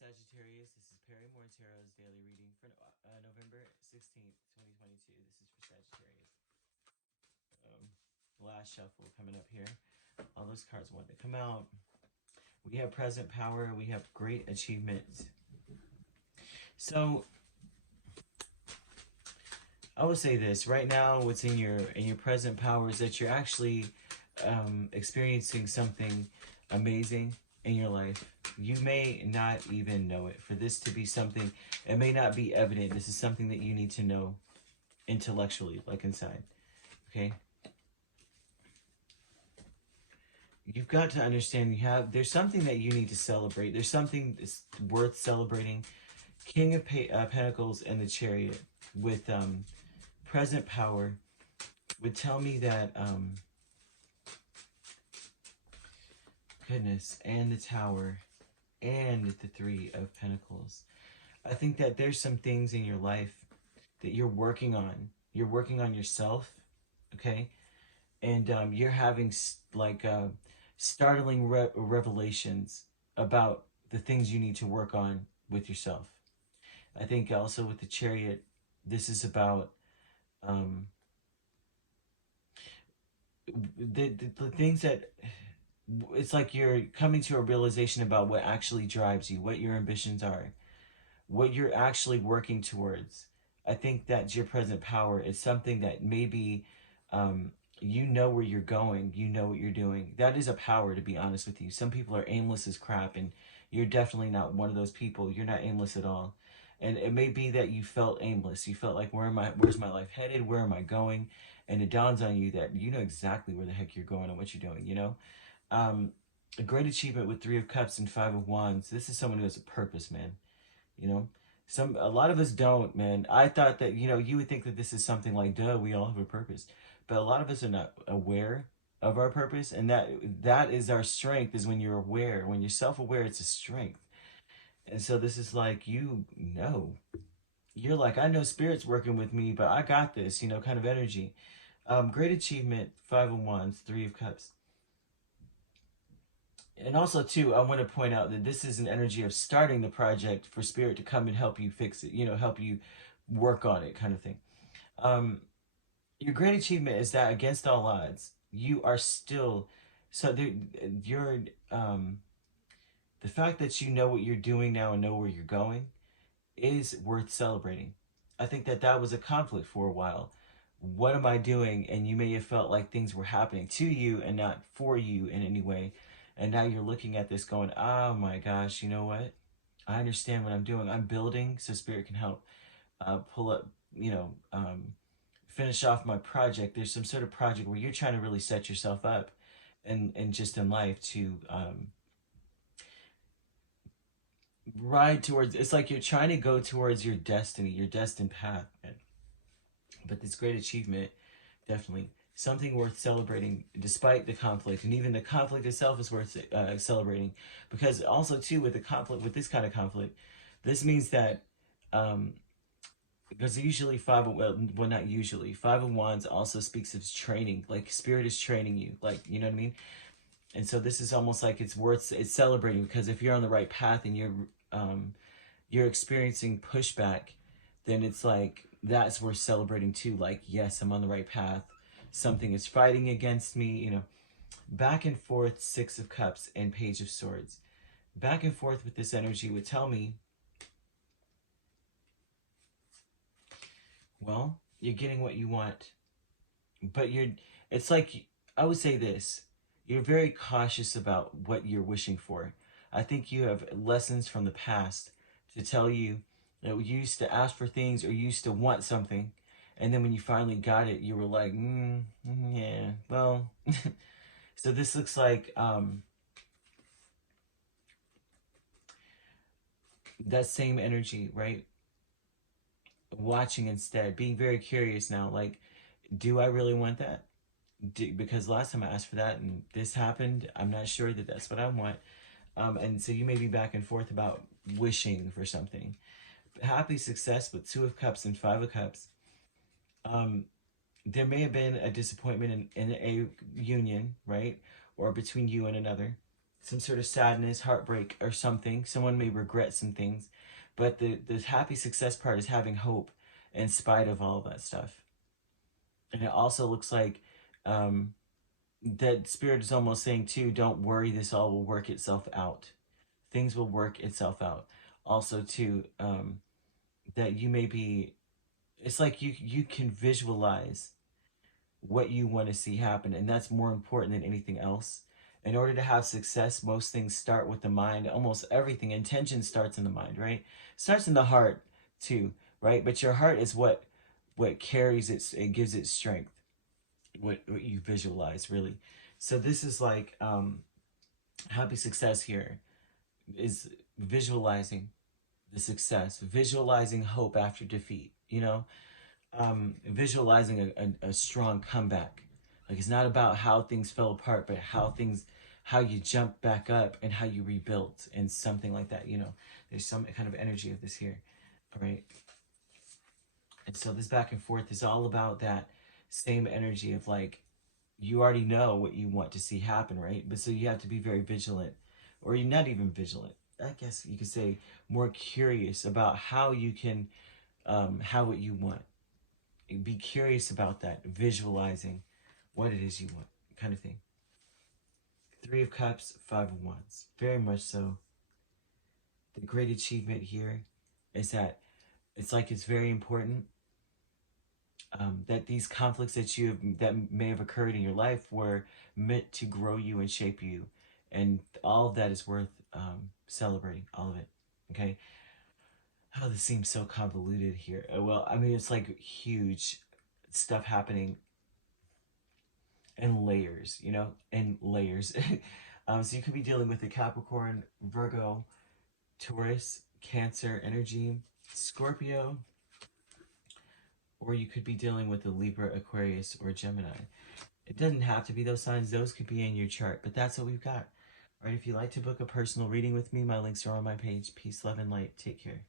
Sagittarius. This is Perrymore Tarot's daily reading for November 16th, 2022. This is for Sagittarius. Last shuffle coming up here. All those cards want to come out. We have present power. We have great achievements. So I will say this right now. What's in your present power is that you're actually experiencing something amazing in your life. You may not even know it. For this to be something, it may not be evident. This is something that you need to know intellectually, like inside. Okay? You've got to understand there's something that you need to celebrate. There's something that's worth celebrating. King of Pentacles and the Chariot with present power would tell me that goodness, and the Tower and the Three of Pentacles. I think that there's some things in your life that you're working on. You're working on yourself, okay? And you're having like startling revelations about the things you need to work on with yourself. I think also with the Chariot, this is about the things that, it's like you're coming to a realization about what actually drives you, what your ambitions are, what you're actually working towards. I think that your present power is something that maybe you know where you're going, you know what you're doing. That is a power, to be honest with you. Some people are aimless as crap, and you're definitely not one of those people. You're not aimless at all. And it may be that you felt aimless. You felt like, where's my life headed? Where am I going? And it dawns on you that you know exactly where the heck you're going and what you're doing, you know? A great achievement with Three of Cups and Five of Wands. This is someone who has a purpose, man. You know? A lot of us don't, man. I thought that, you would think that this is something like, duh, we all have a purpose. But a lot of us are not aware of our purpose, and that is our strength, is when you're aware. When you're self-aware, it's a strength. And so this is like, you're like, I know Spirit's working with me, but I got this, kind of energy. Great achievement, Five of Wands, Three of Cups. And also, too, I want to point out that this is an energy of starting the project for Spirit to come and help you fix it, help you work on it, kind of thing. Your great achievement is that against all odds, you are still, the fact that you know what you're doing now and know where you're going is worth celebrating. I think that was a conflict for a while. What am I doing? And you may have felt like things were happening to you and not for you in any way. And now you're looking at this going, oh my gosh, you know what? I understand what I'm doing. I'm building so Spirit can help pull up, finish off my project. There's some sort of project where you're trying to really set yourself up and just in life to ride towards, it's like you're trying to go towards your destiny, your destined path. But this great achievement, definitely something worth celebrating despite the conflict. And even the conflict itself is worth celebrating, because also too, with the conflict, with this kind of conflict, this means that because usually Five of Wands also speaks of training, like Spirit is training you, like, you know what I mean? And so this is almost like it's celebrating, because if you're on the right path and you're experiencing pushback, then it's like, that's worth celebrating too. Like, yes, I'm on the right path. Something is fighting against me, Back and forth, Six of Cups and Page of Swords. Back and forth with this energy would tell me, well, you're getting what you want, but it's like, I would say this, you're very cautious about what you're wishing for. I think you have lessons from the past to tell you that you used to ask for things, or you used to want something, and then when you finally got it, you were like, yeah, well. So this looks like that same energy, right? Watching instead, being very curious now, like, do I really want that? Because last time I asked for that and this happened, I'm not sure that that's what I want. And so you may be back and forth about wishing for something. Happy success with Two of Cups and Five of Cups. There may have been a disappointment in a union, right? Or between you and another. some sort of sadness, heartbreak, or something. Someone may regret some things, but the happy success part is having hope in spite of all of that stuff. And it also looks like that Spirit is almost saying too, don't worry, this all will work itself out. Things will work itself out. Also too, that you may be, it's like you can visualize what you want to see happen, and that's more important than anything else. In order to have success, most things start with the mind. Almost everything, intention starts in the mind, right? Starts in the heart too, right? But your heart is what carries it gives it strength. What you visualize, really. So this is like happy success here is visualizing the success, visualizing hope after defeat, you know, visualizing a strong comeback. Like, it's not about how things fell apart, but how you jump back up and how you rebuilt and something like that, you know. There's some kind of energy of this here, all right? And so this back and forth is all about that same energy of like, you already know what you want to see happen, right? But so you have to be very vigilant, or you're not even vigilant. I guess you could say more curious about how you can have what you want. Be curious about that, visualizing what it is you want, kind of thing. Three of Cups, Five of Wands. Very much so. The great achievement here is that it's like it's very important that these conflicts that may have occurred in your life were meant to grow you and shape you, and all of that is worth celebrating. All of it. Okay. Oh, this seems so convoluted here. Well, I mean, it's like huge stuff happening in layers, you know, in layers. So you could be dealing with the Capricorn, Virgo, Taurus, Cancer energy, Scorpio, or you could be dealing with the Libra, Aquarius, or Gemini. It doesn't have to be those signs. Those could be in your chart, but that's what we've got. All right, if you'd like to book a personal reading with me, my links are on my page. Peace, love, and light. Take care.